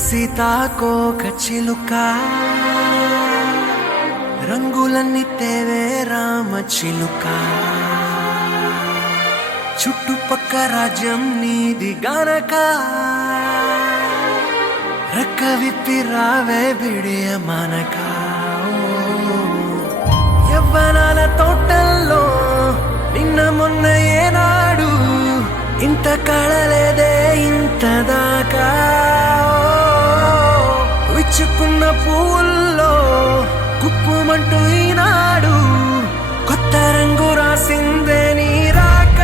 సీతాకోక చిలుక రంగులన్నీ తేవే రామ చిలుక చుట్టుపక్క రాజ్యం నీది గనక రెక్క విప్పి రావే బిడియ మనక యవ్వనాల తోటల్లో నిన్న మొన్న ఏనాడు ఇంత కళలేదే ఇంత దాకా విచ్చుకున్న పూల్లో కుప్పుమంటూ ఈనాడు కొత్త రంగు రాసిందే నీ రాక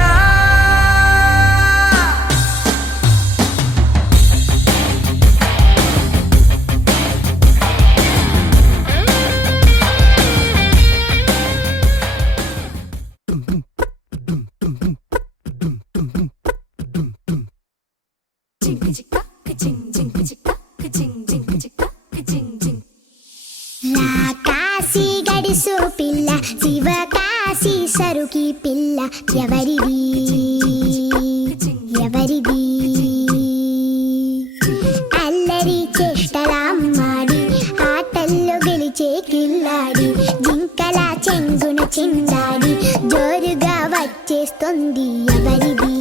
కాశీ గడిసు పిల్ల శివ కాశీ సరుకి పిల్ల ఎవరిది ఎవరిది అల్లరి చేష్టలామ్మాడి ఆటల్లో గెలిచే కిల్లాడి జింకల చెంగున చిందాడి జోరుగా వచ్చేస్తుంది ఎవరిది